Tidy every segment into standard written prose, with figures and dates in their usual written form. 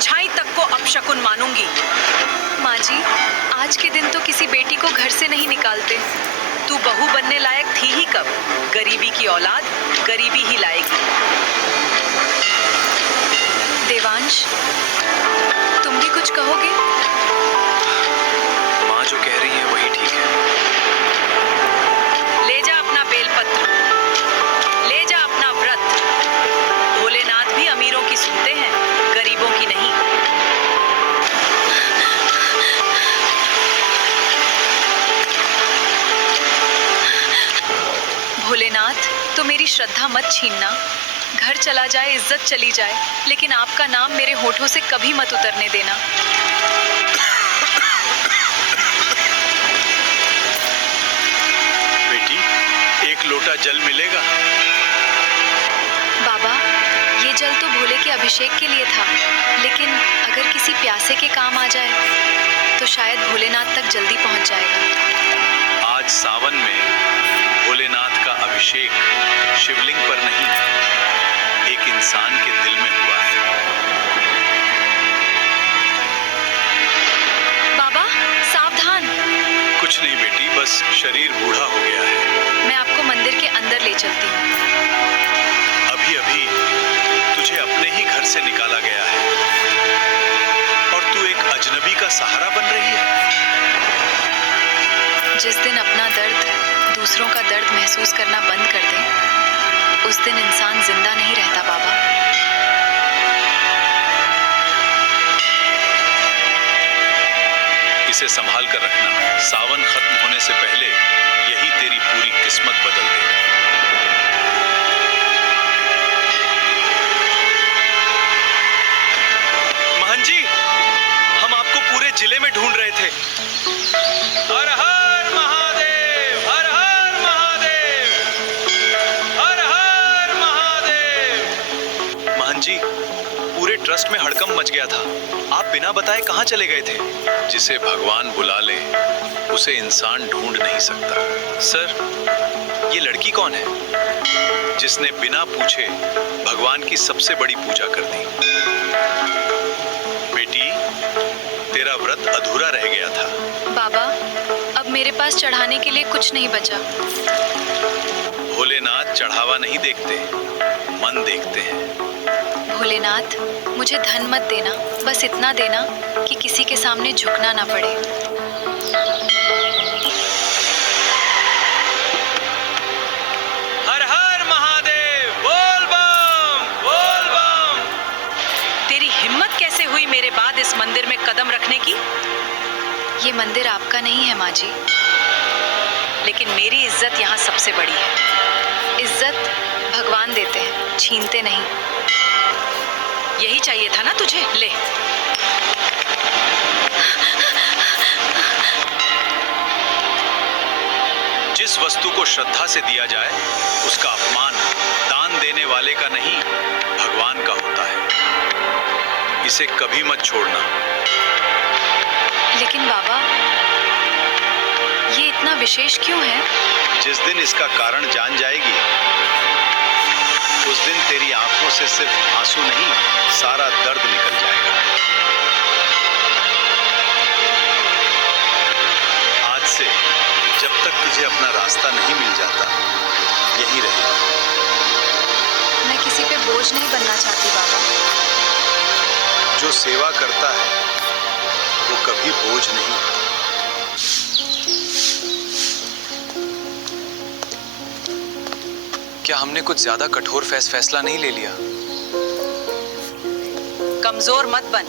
परछाई तक को अपशकुन मानूंगी। माँ जी, आज के दिन तो किसी बेटी को घर से नहीं निकालते। तू बहू बनने लायक थी ही कब? गरीबी की औलाद गरीबी ही लाएगी। देवांश, तुम भी कुछ कहोगे? माँ जो कह रही है वही ठीक है। ले जा अपना बेलपत्र, ले जा अपना व्रत। भोलेनाथ भी अमीरों की सुनते हैं, गरीबों की नहीं। भोलेनाथ, तो मेरी श्रद्धा मत छीनना। घर चला जाए, इज्जत चली जाए, लेकिन आपका नाम मेरे होठों से कभी मत उतरने देना। बेटी, एक लोटा जल मिलेगा? बाबा, ये जल तो भोले के अभिषेक के लिए था, लेकिन अगर किसी प्यासे के काम आ जाए तो शायद भोलेनाथ तक जल्दी पहुंच जाएगा। आज सावन में भोलेनाथ का अभिषेक शिवलिंग पर नहीं, एक इंसान के दिल में हुआ है। बाबा, सावधान। कुछ नहीं बेटी, बस शरीर बूढ़ा हो गया है। मैं आपको मंदिर के अंदर ले चलती हूँ। अभी अभी तुझे अपने ही घर से निकाला गया है और तू एक अजनबी का सहारा बन रही है। जिस दिन अपना दर्द दूसरों का दर्द महसूस करना बंद कर दे, उस दिन इंसान जिंदा नहीं रहता बाबा। इसे संभाल कर रखना, सावन खत्म होने से पहले यही तेरी पूरी किस्मत बदल देगा। महन जी, हम आपको पूरे जिले में ढूंढ रहे थे। हर हर महादेव, हर हर महादेव, हर हर महादेव। महन जी, पूरे ट्रस्ट में हड़कंप मच गया था। आप बिना बताए कहां चले गए थे? जिसे भगवान बुला ले उसे इंसान ढूंढ नहीं सकता। सर, ये लड़की कौन है जिसने बिना पूछे भगवान की सबसे बड़ी पूजा कर दी? बेटी, तेरा व्रत अधूरा रह गया था। बाबा, अब मेरे पास चढ़ाने के लिए कुछ नहीं बचा। भोलेनाथ चढ़ावा नहीं देखते, मन देखते हैं। भोलेनाथ, मुझे धन मत देना, बस इतना देना कि किसी के सामने झुकना ना पड़े। हर हर महादेव, बोल बम, बोल बम। तेरी हिम्मत कैसे हुई मेरे बाद इस मंदिर में कदम रखने की? ये मंदिर आपका नहीं है माँ जी। लेकिन मेरी इज्जत यहाँ सबसे बड़ी है। इज्जत भगवान देते हैं, छीनते नहीं। यही चाहिए था ना तुझे? ले। जिस वस्तु को श्रद्धा से दिया जाए उसका अपमान दान देने वाले का नहीं, भगवान का होता है। इसे कभी मत छोड़ना। लेकिन बाबा, ये इतना विशेष क्यों है? जिस दिन इसका कारण जान जाएगी, उस दिन तेरी आंखों से सिर्फ आंसू नहीं, सारा दर्द निकल जाएगा। आज से जब तक तुझे अपना रास्ता नहीं मिल जाता, यही रहेगा। मैं किसी पे बोझ नहीं बनना चाहती बाबा। जो सेवा करता है वो कभी बोझ नहीं। क्या हमने कुछ ज्यादा कठोर फैसला नहीं ले लिया? कमजोर मत बन।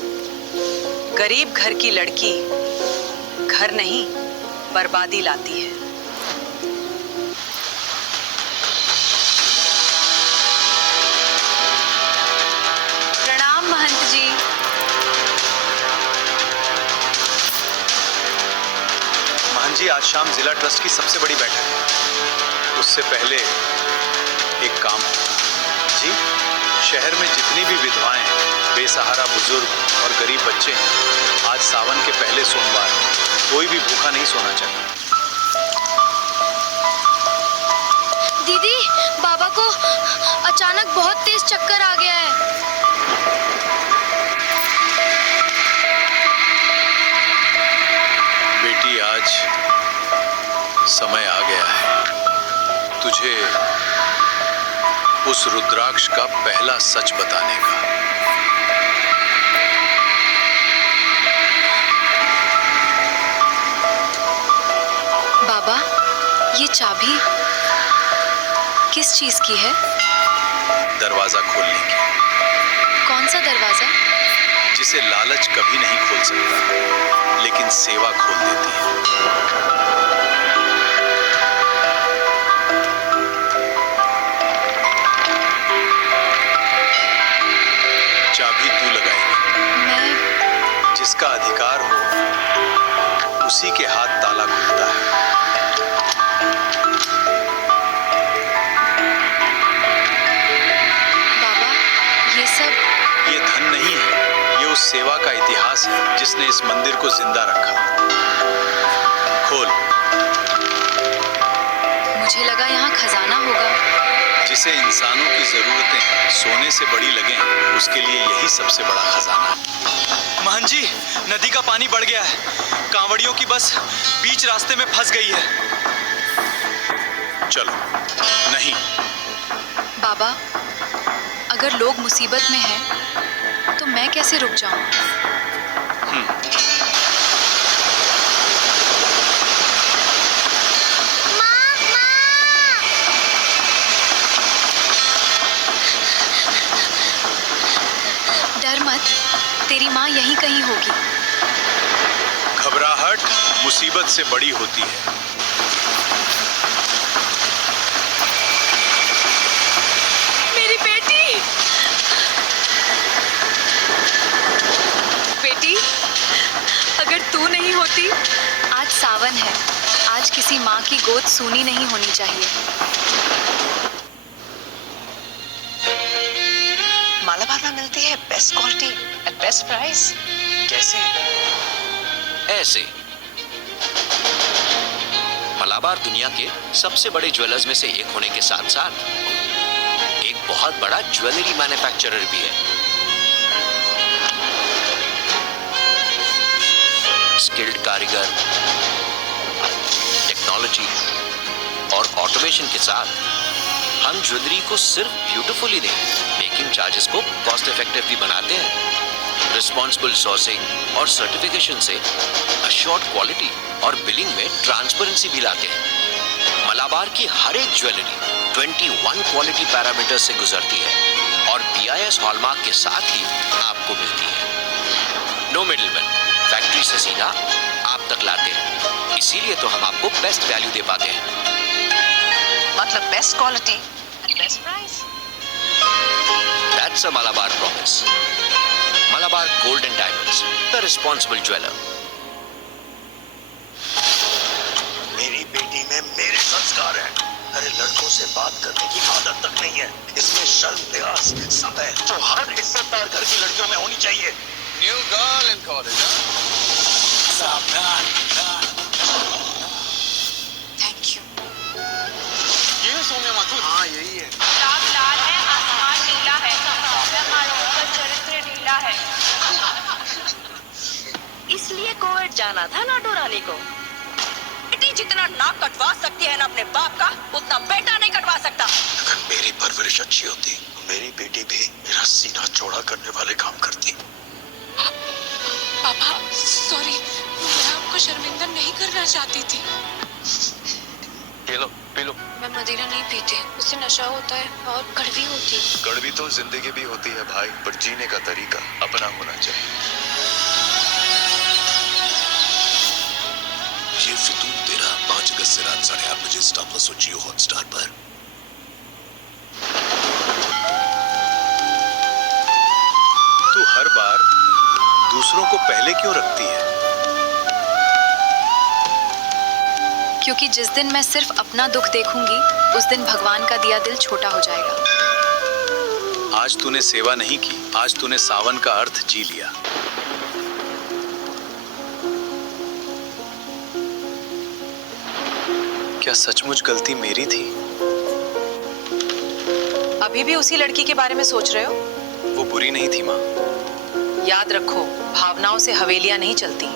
गरीब घर की लड़की घर नहीं, बर्बादी लाती है। प्रणाम महंत जी। महंत जी, आज शाम जिला ट्रस्ट की सबसे बड़ी बैठक है। उससे पहले एक काम है। जी, शहर में जितनी भी विधवाएं, बेसहारा बुजुर्ग और गरीब बच्चे हैं, आज सावन के पहले सोमवार कोई भी भूखा नहीं सोना चाहिए। दीदी, बाबा को अचानक बहुत तेज चक्कर आ गया है। समय आ गया है तुझे उस रुद्राक्ष का पहला सच बताने का। बाबा, ये चाबी किस चीज की है? दरवाजा खोलने की, कौन सा दरवाजा? जिसे लालच कभी नहीं खोल सकता, लेकिन सेवा खोल देती है। चाबी तू लगाएगी। मैं जिसका अधिकार हो उसी के हाथ ताला खुलता है। बाबा, ये सब ये धन नहीं है, ये उस सेवा का इतिहास है जिसने इस मंदिर को जिंदा रखा। खोल। मुझे लगा यहाँ खजाना होगा। जिसे इंसानों की जरूरतें सोने से बड़ी लगें, उसके लिए यही सबसे बड़ा खजाना है। महन जी, नदी का पानी बढ़ गया है। कांवड़ियों की बस बीच रास्ते में फंस गई है। चलो। नहीं, बाबा, अगर लोग मुसीबत में हैं, तो मैं कैसे रुक जाऊं? डर मत, तेरी माँ यहीं कहीं होगी। घबराहट मुसीबत से बड़ी होती है। मेरी बेटी, बेटी, अगर तू नहीं होती। आज सावन है, आज किसी माँ की गोद सूनी नहीं होनी चाहिए। मालाबार में मिलती है best quality at best price. कैसे? ऐसे मलाबार दुनिया के सबसे बड़े ज्वेलर्स में से एक होने के साथ साथ एक बहुत बड़ा ज्वेलरी मैन्युफैक्चरर भी है। स्किल्ड कारीगर, टेक्नोलॉजी और ऑटोमेशन के साथ हम ज्वेलरी को सिर्फ ब्यूटीफुल ही नहीं, मेकिंग चार्जेस को कॉस्ट इफेक्टिव भी बनाते हैं। रिस्पॉन्सिबल सोर्सिंग और सर्टिफिकेशन से अश्योर्ड क्वालिटी और बिलिंग में ट्रांसपेरेंसी भी लाते हैं। मलाबार की हर एक ज्वेलरी 21 क्वालिटी पैरामीटर से गुजरती है और BIS हॉलमार्क के साथ ही आपको मिलती है। नो मिडलमैन, फैक्ट्री से सीधा आप तक लाते हैं। इसीलिए तो हम आपको बेस्ट वैल्यू दे पाते हैं। मतलब best quality at best price. That's a Malabar promise. Malabar Gold and Diamonds, the responsible jeweler. मेरी बेटी में मेरे संस्कार है। अरे लड़कों से बात करने की आदत तक नहीं है। इसमें शर्म लिहाज सब है जो हर इज्जतदार घर की लड़कियों में होनी चाहिए। New girl in college. सावधान। Thank you. ये सोनिया माथुर। हाँ यही है। चाँद लाल है, आसमान नीला है, मानव का चरित्र ढीला है। इसलिए कोविड जाना था नाटो रानी को। बेटी जितना नाक कटवा सकती है ना अपने बाप का, उतना बेटा नहीं कटवा सकता। अगर मेरी परवरिश अच्छी होती तो मेरी बेटी भी मेरा सीना चौड़ा करने वाले काम करती। पापा, सॉरी, मैं आपको शर्मिंदा नहीं करना चाहती थी। P low. मैं मदिरा नहीं पीती, उससे नशा होता है और कड़वी होती है। कड़वी तो जिंदगी भी होती है भाई, पर जीने का तरीका अपना होना चाहिए। ये फितूर तेरा 5 अगस्त से रात 8:30 बजे स्टार प्लस और जियो हॉटस्टार पर। तू हर बार दूसरों को पहले क्यों रखती है? क्योंकि जिस दिन मैं सिर्फ अपना दुख देखूंगी, उस दिन भगवान का दिया दिल छोटा हो जाएगा। आज तूने सेवा नहीं की, आज तूने सावन का अर्थ जी लिया। क्या सचमुच गलती मेरी थी? अभी भी उसी लड़की के बारे में सोच रहे हो? वो बुरी नहीं थी माँ। याद रखो, भावनाओं से हवेलियां नहीं चलती।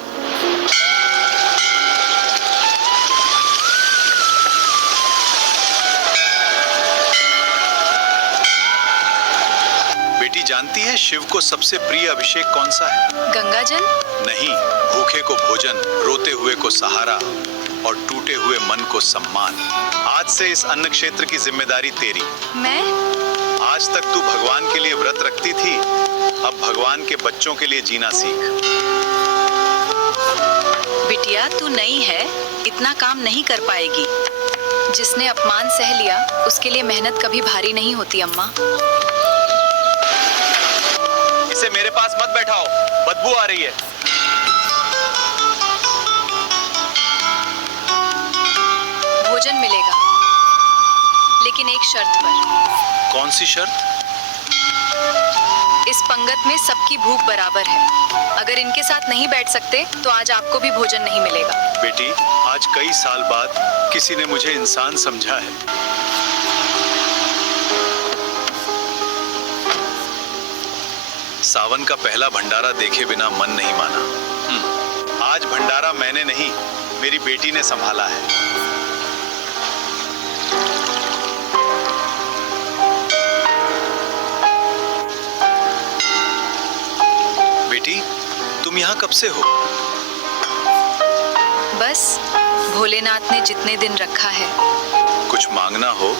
जानती है शिव को सबसे प्रिय अभिषेक कौन सा है? गंगा जल? नहीं, भूखे को भोजन, रोते हुए को सहारा और टूटे हुए मन को सम्मान। आज से इस अन्न क्षेत्र की जिम्मेदारी तेरी। मैं? आज तक तू भगवान के लिए व्रत रखती थी, अब भगवान के बच्चों के लिए जीना सीख। बिटिया तू नई है, इतना काम नहीं कर पाएगी। जिसने अपमान सह लिया उसके लिए मेहनत कभी भारी नहीं होती अम्मा। इसे मेरे पास मत बैठाओ, बदबू आ रही है। भोजन मिलेगा, लेकिन एक शर्त पर। कौन सी शर्त? इस पंगत में सबकी भूख बराबर है। अगर इनके साथ नहीं बैठ सकते तो आज आपको भी भोजन नहीं मिलेगा। बेटी, आज कई साल बाद किसी ने मुझे इंसान समझा है। सावन का पहला भंडारा देखे बिना मन नहीं माना। आज भंडारा मैंने नहीं, मेरी बेटी ने संभाला है। बेटी, तुम यहाँ कब से हो? बस भोलेनाथ ने जितने दिन रखा है। कुछ मांगना हो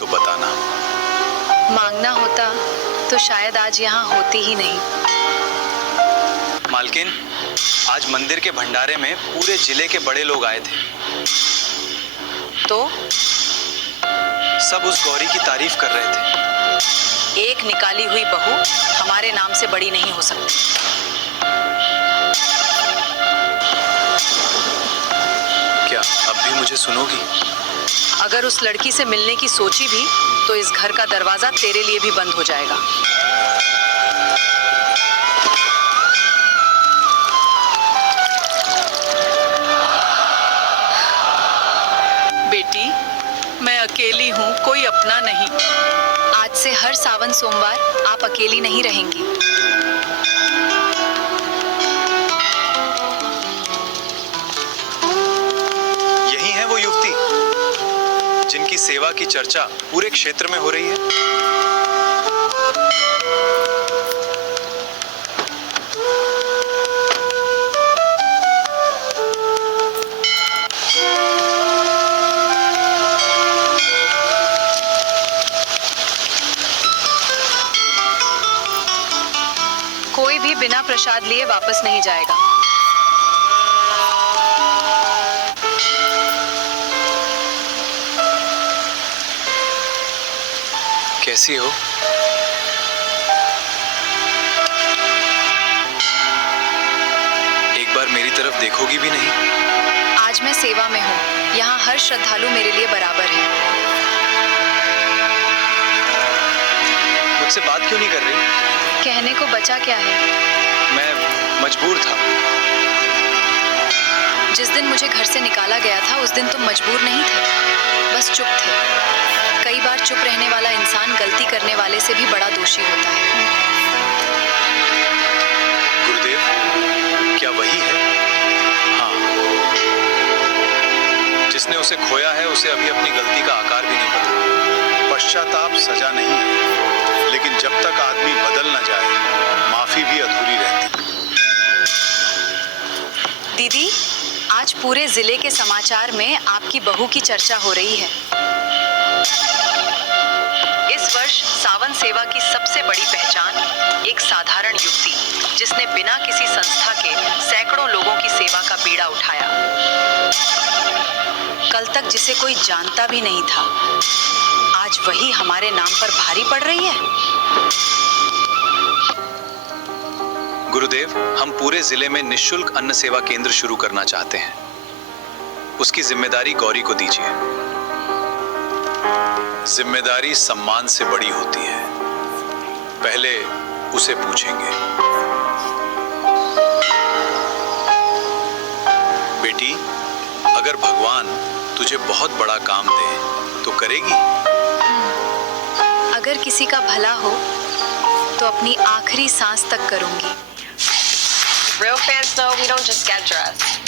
तो बताना। मांगना होता तो शायद आज यहाँ होती ही नहीं। मालकिन, आज मंदिर के भंडारे में पूरे जिले के बड़े लोग आए थे। तो सब उस गौरी की तारीफ कर रहे थे। एक निकाली हुई बहू हमारे नाम से बड़ी नहीं हो सकती। क्या अब भी मुझे सुनोगी? अगर उस लड़की से मिलने की सोची भी तो इस घर का दरवाजा तेरे लिए भी बंद हो जाएगा। बेटी, मैं अकेली हूँ, कोई अपना नहीं। आज से हर सावन सोमवार आप अकेली नहीं रहेंगी। यही है वो युवती जिनकी सेवा की चर्चा पूरे क्षेत्र में हो रही है। कोई भी बिना प्रसाद लिए वापस नहीं जाएगा। कैसी हो? एक बार मेरी तरफ देखोगी भी नहीं? आज मैं सेवा में हूँ, यहाँ हर श्रद्धालु मेरे लिए बराबर है। मुझसे बात क्यों नहीं कर रही? कहने को बचा क्या है? मैं मजबूर था। जिस दिन मुझे घर से निकाला गया था उस दिन तुम मजबूर नहीं थे, बस चुप थे। कई बार चुप रहने वाला इंसान गलती करने वाले से भी बड़ा दोषी होता है। गुरुदेव, क्या वही है? हाँ, जिसने उसे खोया है उसे अभी अपनी गलती का आकार भी नहीं पता। पश्चाताप सजा नहीं है, लेकिन जब तक आदमी बदल न जाए माफी भी अधूरी रहती। दीदी, आज पूरे जिले के समाचार में आपकी बहू की चर्चा हो रही है। इस वर्ष सावन सेवा की सबसे बड़ी पहचान एक साधारण युवती जिसने बिना किसी संस्था के सैकड़ों लोगों की सेवा का बीड़ा उठाया। कल तक जिसे कोई जानता भी नहीं था, आज वही हमारे नाम पर भारी पड़ रही है। गुरुदेव, हम पूरे जिले में निःशुल्क अन्न सेवा केंद्र शुरू करना चाहते हैं। उसकी जिम्मेदारी गौरी को दीजिए। जिम्मेदारी सम्मान से बड़ी होती है, पहले उसे पूछेंगे। बेटी, अगर भगवान तुझे बहुत बड़ा काम दे तो करेगी? अगर किसी का भला हो तो अपनी आखिरी सांस तक करूंगी। Real fans know we don't just get dressed.